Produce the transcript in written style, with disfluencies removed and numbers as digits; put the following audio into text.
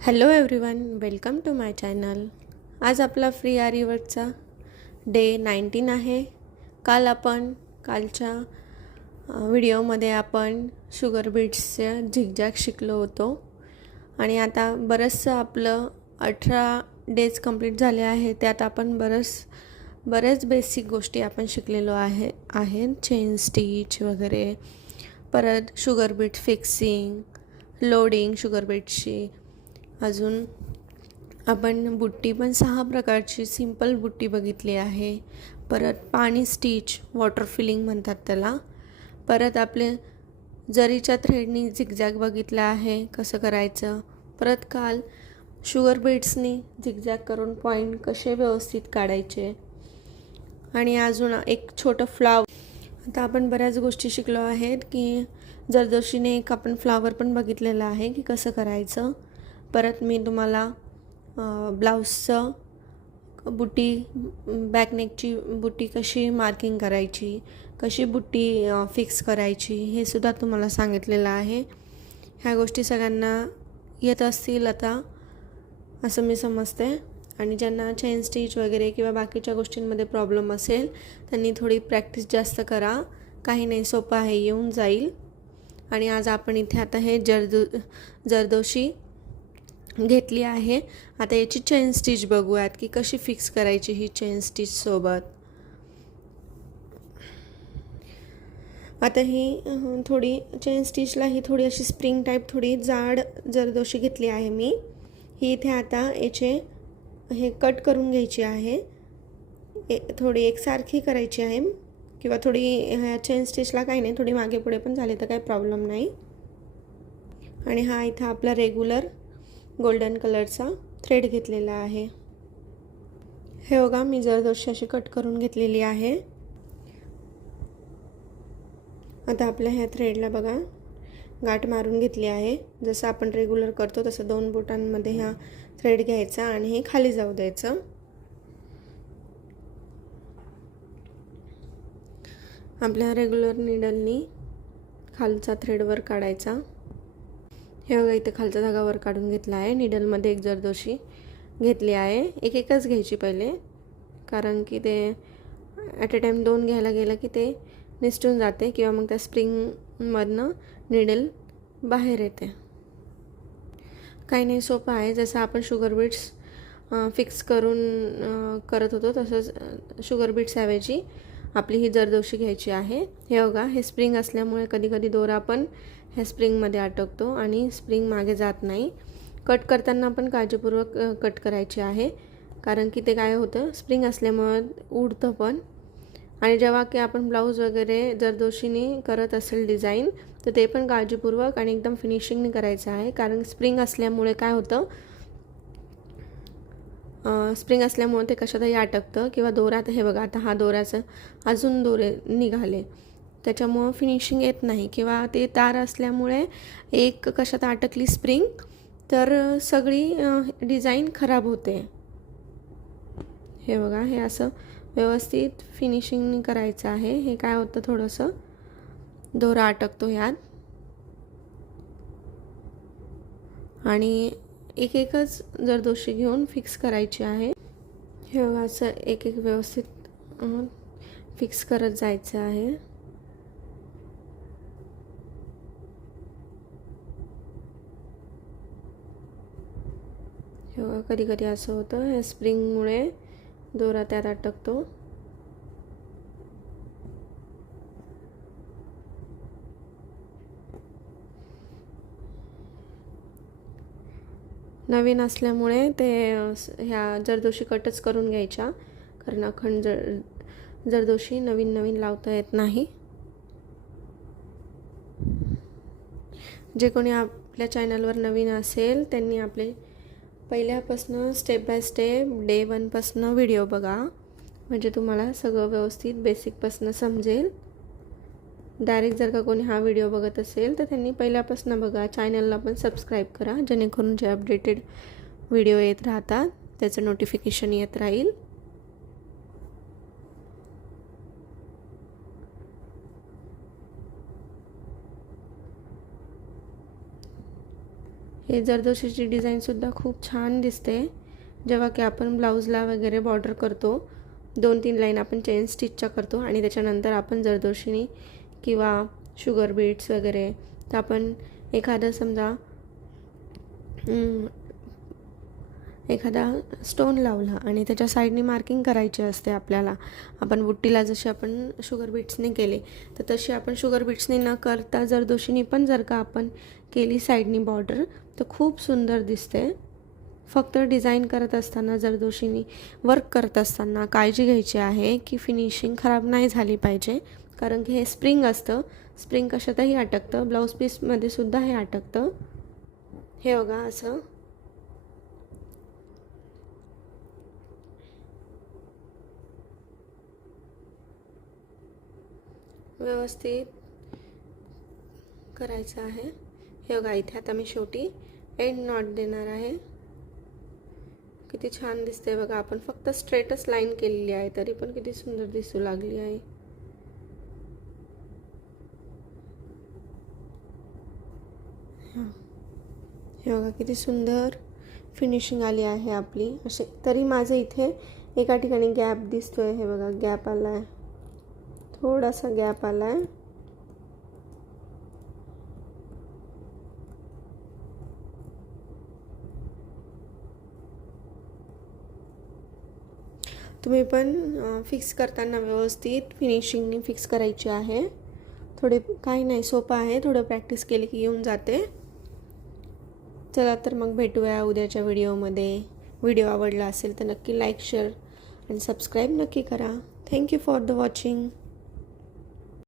Hello everyone, welcome to my channel. आज आपला free आरीवर्कचा day 19 आहे. कालच्या व्हिडिओमध्ये आपण शुगर बीट्सचे झिगझॅग शिकलो होतो आणि आता बरंचसं आपलं 18 डेज कंप्लीट झाले आहे. त्यात आपण बरेच बेसिक गोष्टी आपण शिकलेलो आहे चेन स्टिच वगैरे, परत sugar beet fixing, loading sugar बीट्सची. अजून आपण बुट्टी पण 6 प्रकारची सिंपल बुट्टी बघितली आहे. परत पाणी स्टिच, वॉटर फिलिंग म्हणतात त्याला. परत आपले जरीच्या थ्रेडनी झिगझॅग बघितलं आहे कसं करायचं. परत काल शुगर बीट्सनी झिगझॅग करून पॉईंट कसे व्यवस्थित काढायचे. आणि अजून एक छोटं फ्लावर. आता आपण बऱ्याच गोष्टी शिकलो आहेत की जरदोशीने एक आपण फ्लावर पण बघितलेलं आहे की कसं करायचं. परत मी तुम्हाला ब्लाऊजचं बुट्टी, बॅकनेकची बुट्टी कशी मार्किंग करायची, कशी बुट्टी फिक्स करायची हे सुद्धा तुम्हाला सांगितलेलं आहे. ह्या गोष्टी सगळ्यांना येत असतील आता असं मी समजते. आणि ज्यांना चेन स्टिच वगैरे किंवा बाकीच्या गोष्टींमध्ये प्रॉब्लेम असेल त्यांनी थोडी प्रॅक्टिस जास्त करा. काही नाही, सोपं आहे, येऊन जाईल. आणि आज आपण इथे आता हे जरदोशी घेतली आहे. आता याची चेन स्टिच बघूयात की कशी फिक्स करायची ही चेन स्टिच सोबत. आता ही थोडी चेन स्टिचला ही थोडी अशी स्प्रिंग टाईप थोडी जाड जरदोशी घेतली आहे मी. ही इथे आता याचे हे कट करून घ्यायची आहे. थोडी एकसारखी करायची आहे किंवा थोडी ह्या चेन स्टिचला काही नाही, थोडी मागे पुढे पण झाले तर काही प्रॉब्लेम नाही. आणि हा इथं आपला रेग्युलर गोल्डन कलरचा थ्रेड घेतलेला आहे. हे बघा, मी जरदोशी अशी कट करून घेतलेली आहे. आता आपल्या ह्या थ्रेडला बघा गाठ मारून घेतली आहे. जसं आपण रेग्युलर करतो तसं 2 बोटांमध्ये ह्या थ्रेड घ्यायचा आणि हे खाली जाऊ द्यायचं. आपल्या रेग्युलर निडलनी खालचा थ्रेड वर काढायचा. हे बघा, इथे खालचा धागा वर काढून घेतला आहे. निडलमध्ये एक जरदोशी घेतली आहे. एकच घ्यायची पहिले, कारण की ते ॲट अ टाईम 2 घ्यायला गेलं की ते निसटून जाते किंवा मग त्या स्प्रिंगमधनं निडल बाहेर येते. काही नाही, सोपं आहे. जसं आपण शुगर बीट्स फिक्स करून करत होतो तसंच शुगर बीट्सऐवजी आपली ही जरदोशी घ्यायची आहे. हे बघा, हे स्प्रिंग असल्यामुळे कधीकधी दोरा पण ह्या स्प्रिंगमध्ये अटकतो आणि स्प्रिंग मागे जात नाही. कट करताना पण काळजीपूर्वक कट करायचे आहे, कारण की ते काय होतं, स्प्रिंग असल्यामुळे उडतं पण. आणि जेव्हा की आपण ब्लाऊज वगैरे जरदोशीने करत असेल डिझाईन तर ते पण काळजीपूर्वक आणि एकदम फिनिशिंगने करायचं आहे. कारण स्प्रिंग असल्यामुळे काय होतं, स्प्रिंग असल्यामुळे ते कशातही अटकतं किंवा दोऱ्यात. हे बघा, आता हा दोऱ्याचं अजून दोरे निघाले त्याच्यामुळं फिनिशिंग येत नाही. किंवा ते तार असल्यामुळे एक कशात अटकली स्प्रिंग तर सगळी डिझाईन खराब होते. हे बघा, हे असं व्यवस्थित फिनिशिंगने करायचं आहे. हे काय होतं, थोडंसं दोरा अटकतो यात. आणि एकच जरदोशी घेऊन फिक्स करायची आहे. हे बघा, असं एक व्यवस्थित फिक्स करत जायचं आहे. हे बघा, कधी कधी असं होतं, या स्प्रिंगमुळे दोरा त्यात अटकतो. नवीन असल्यामुळे ते ह्या जरदोशी कटच करून घ्यायच्या, कारण अखंड जरदोशी नवीन लावता येत नाही. जे कोणी आपल्या चॅनलवर नवीन असेल त्यांनी आपले पहिल्यापासून स्टेप बाय स्टेप डे 1 पासून व्हिडिओ बघा, म्हणजे तुम्हाला सगळं व्यवस्थित बेसिकपासून समजेल. डायरेक्ट जर का कोणी हा व्हिडिओ बघत असेल तर त्यांनी पहिल्यापासून बघा. चॅनलला पण सबस्क्राईब करा, जेणेकरून जे अपडेटेड व्हिडिओ येत राहतात त्याचं नोटिफिकेशन येत राहील. हे जरदोशीची डिझाईनसुद्धा खूप छान दिसते जेव्हा की आपण ब्लाऊजला वगैरे बॉर्डर करतो. 2-3 लाईन आपण चेन स्टिचच्या करतो आणि त्याच्यानंतर आपण जरदोशीने किंवा शुगर बीट्स वगैरे तर आपण एखादं समजा एखादा स्टोन लावला आणि त्याच्या साईडने मार्किंग करायची असते आपल्याला. आपण बुट्टीला जशी आपण शुगर बीट्सने केले तर तशी आपण शुगर बीट्सने न करता जरदोशीने पण जर का आपण केली साईडनी बॉर्डर तर खूप सुंदर दिसते. फक्त डिझाईन करत असताना जरदोशीने वर्क करत असताना काळजी घ्यायची आहे की फिनिशिंग खराब नाही झाली पाहिजे, कारण की हे स्प्रिंग असतं. स्प्रिंग कशातही अटकतं, ब्लाऊज पीसमध्ये सुद्धा हे अटकतं. हे बघा असं व्यवस्थित करायचं आहे. हे बघा इथे आता मी शेवटी एंड नॉट देणार आहे. किती छान दिसते बघा. आपण फक्त स्ट्रेटच लाईन केलेली आहे तरी पण किती सुंदर दिसू लागली आहे. हे बघा किती सुंदर फिनिशिंग आली आहे आपली. असे तरी माझे इथे एका ठिकाणी गॅप दिसतोय. हे बघा गॅप आला आहे, थोडासा गॅप आला आहे. तुम्ही पण फिक्स करताना व्यवस्थित फिनिशिंगने फिक्स करायची आहे. थोडे काही नाही, सोपं आहे. थोडं प्रॅक्टिस केली की येऊन जाते. चला तर मग भेटूया उद्याच्या व्हिडिओमध्ये. व्हिडिओ आवडला असेल तर नक्की लाईक, शेअर आणि सबस्क्राईब नक्की करा. Thank you for the watching.